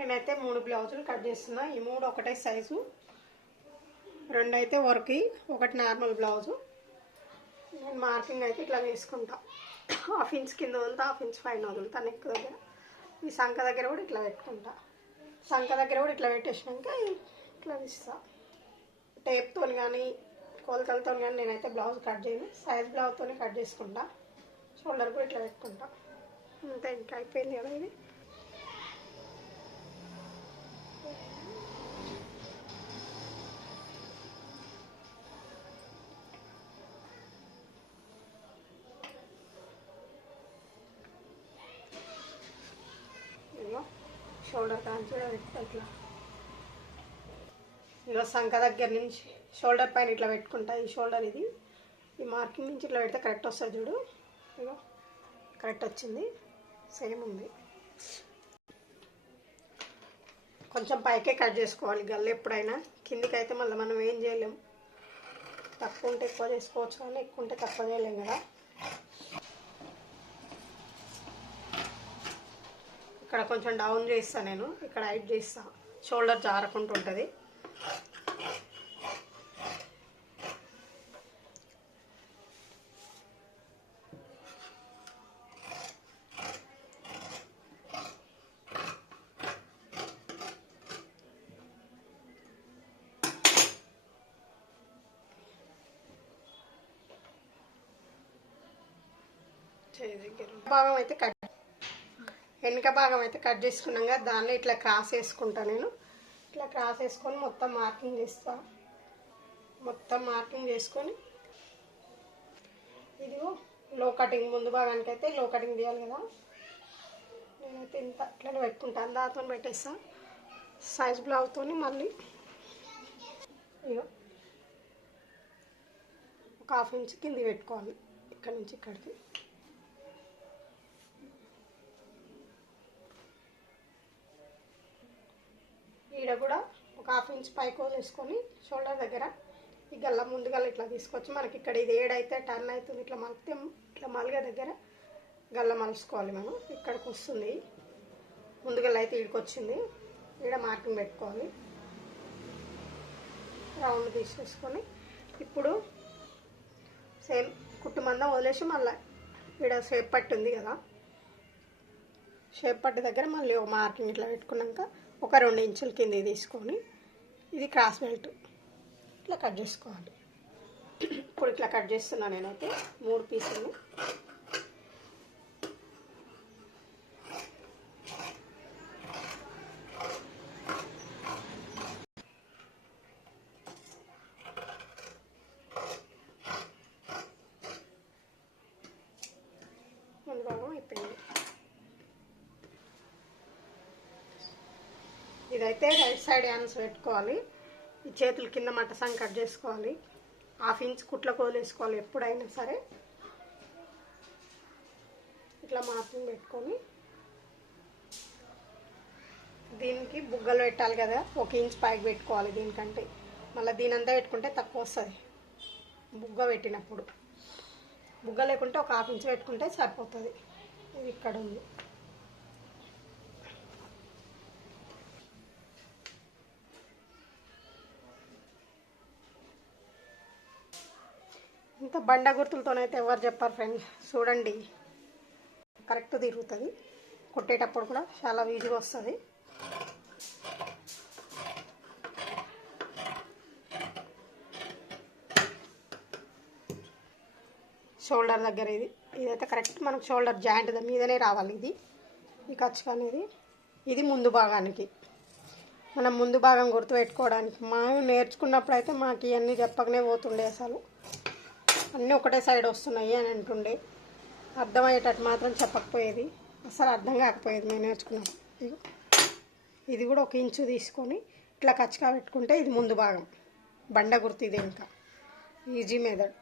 నేనైతే 3 బ్లౌజులు కట్ చేస్తున్నా. ఈ 3 ఒకటే సైజు, 2 అయితే వర్క్, 1 నార్మల్ బ్లౌజు. నేను మార్కింగ్ అయితే ఇట్లా వేసుకుంటా. 1/2 ఇంచ్ కింద వదులుతా, 1/2 ఇంచ్ పైన వదులుతా నెక్ దగ్గర. ఈ సంఖ దగ్గర కూడా ఇట్లా పెట్టుకుంటా. సంఖ దగ్గర కూడా ఇట్లా పెట్టేసినాక ఇట్లా తీస్తా. టేప్తో కానీ కొలతలతో కానీ నేనైతే బ్లౌజ్ కట్ చేయను. సైజ్ బ్లౌజ్తో కట్ చేసుకుంటా. షోల్డర్ కూడా ఇట్లా పెట్టుకుంటా. అంతే, ఇంకా అయిపోయింది కదా ఇది. షోల్డర్ కాంచి ఇట్లా ఇలా సంఖ దగ్గర నుంచి షోల్డర్ పైన ఇట్లా పెట్టుకుంటా. ఈ షోల్డర్ ఇది, ఈ మార్కింగ్ నుంచి ఇట్లా పెడితే కరెక్ట్ వస్తుంది చూడు. ఇగో కరెక్ట్ వచ్చింది, సేమ్ ఉంది. కొంచెం పైకే కట్ చేసుకోవాలి గల్లు ఎప్పుడైనా. కిందికి అయితే మళ్ళీ మనం ఏం చేయలేం. తక్కువ ఉంటే ఎక్కువ చేసుకోవచ్చు, కానీ ఎక్కువ ఉంటే తక్కువ చేయలేం కదా. ఇక్కడ కొంచెం డౌన్ చేస్తాను నేను, ఇక్కడ హైట్ చేస్తా. షోల్డర్ జారకుండా ఉంటుంది. భాగం అయితే కట్, వెనుక భాగం అయితే కట్ చేసుకున్నాం కదా, దాన్ని ఇట్లా క్రాస్ వేసుకుంటా నేను. ఇట్లా క్రాస్ వేసుకొని మొత్తం మార్కింగ్ చేస్తా. మొత్తం మార్కింగ్ చేసుకొని ఇదిగో లో కటింగ్, ముందు భాగానికి అయితే లో కటింగ్ తీయాలి కదా. నేనైతే ఇంత ఇట్లా పెట్టుకుంటాను, దాంతో పెట్టేస్తా. సైజ్ బ్లౌజ్తో మళ్ళీ ఇగో ఒక 1/2 ఇంచ్ కింది పెట్టుకోవాలి. ఇక్కడ నుంచి ఇక్కడికి ఈడ కూడా ఒక 1/2 ఇంచ్ పైకి వదిలేసుకొని షోల్డర్ దగ్గర ఈ గల్ల ముందు గల్ల ఇట్లా తీసుకొచ్చి మనకి ఇక్కడ ఇది ఏడైతే టర్న్ అవుతుంది, ఇట్లా మలితే ఇట్లా మలిగే దగ్గర గల్ల మలుసుకోవాలి మనం. ఇక్కడికి వస్తుంది ముందు గల్ల అయితే ఈడికి వచ్చింది. ఈడ మార్కింగ్ పెట్టుకోవాలి. రౌండ్ తీసేసుకొని ఇప్పుడు సేమ్ కుట్టు మందం వదిలేసి మళ్ళీ ఈడ షేప్ పట్టి ఉంది కదా, షేప్ పట్టి దగ్గర మళ్ళీ ఒక మార్కింగ్ ఇట్లా పెట్టుకున్నాక ఒక 2 ఇంచుల కింద తీసుకొని ఇది క్రాస్ బెల్ట్ ఇట్లా కట్ చేసుకోవాలి. ఇప్పుడు ఇట్లా కట్ చేస్తున్నాను నేనైతే 3 పీసులు. ముందు భాగం అయిపోయింది. ఇదైతే రైట్ సైడ్ హ్యాండ్స్ పెట్టుకోవాలి. ఈ చేతుల కింద మట్టసాంగ్ కట్ చేసుకోవాలి. 1/2 ఇంచ్ కుట్లకు వదిలేసుకోవాలి ఎప్పుడైనా సరే. ఇట్లా మార్కింగ్ పెట్టుకొని దీనికి బుగ్గలు పెట్టాలి కదా, 1 ఇంచ్ పైకి పెట్టుకోవాలి దీనికంటే. మళ్ళీ దీనంతా పెట్టుకుంటే తక్కువ వస్తుంది బుగ్గ పెట్టినప్పుడు. బుగ్గ లేకుంటే ఒక 1/2 ఇంచ్ పెట్టుకుంటే సరిపోతుంది. ఇది ఇక్కడ ఉంది. ఇంత బండ గుర్తులతోనైతే ఎవరు చెప్పారు ఫ్రెండ్స్. చూడండి కరెక్ట్ తిరుగుతుంది. కొట్టేటప్పుడు కూడా చాలా ఈజీగా వస్తుంది. షోల్డర్ దగ్గర ఇదైతే కరెక్ట్ మనకు షోల్డర్ జాయింట్ మీదనే రావాలి. ఈ ఖర్చు అనేది ఇది ముందు భాగానికి. మనం ముందు భాగం గుర్తు పెట్టుకోవడానికి మనం నేర్చుకున్నప్పుడు అయితే మాకు ఇవన్నీ చెప్పకనే పోతుండే. అసలు అన్నీ ఒకటే సైడ్ వస్తున్నాయి అని అంటుండే. అర్థమయ్యేటట్టు మాత్రం చెప్పకపోయేది. అసలు అర్థం కాకపోయేది మేము నేర్చుకున్నాం. ఇది కూడా 1 ఇంచు తీసుకొని ఇట్లా కచ్చగా పెట్టుకుంటే ఇది ముందు భాగం. బండ గుర్తు ఇదే. ఇంకా ఈజీ మెథడ్.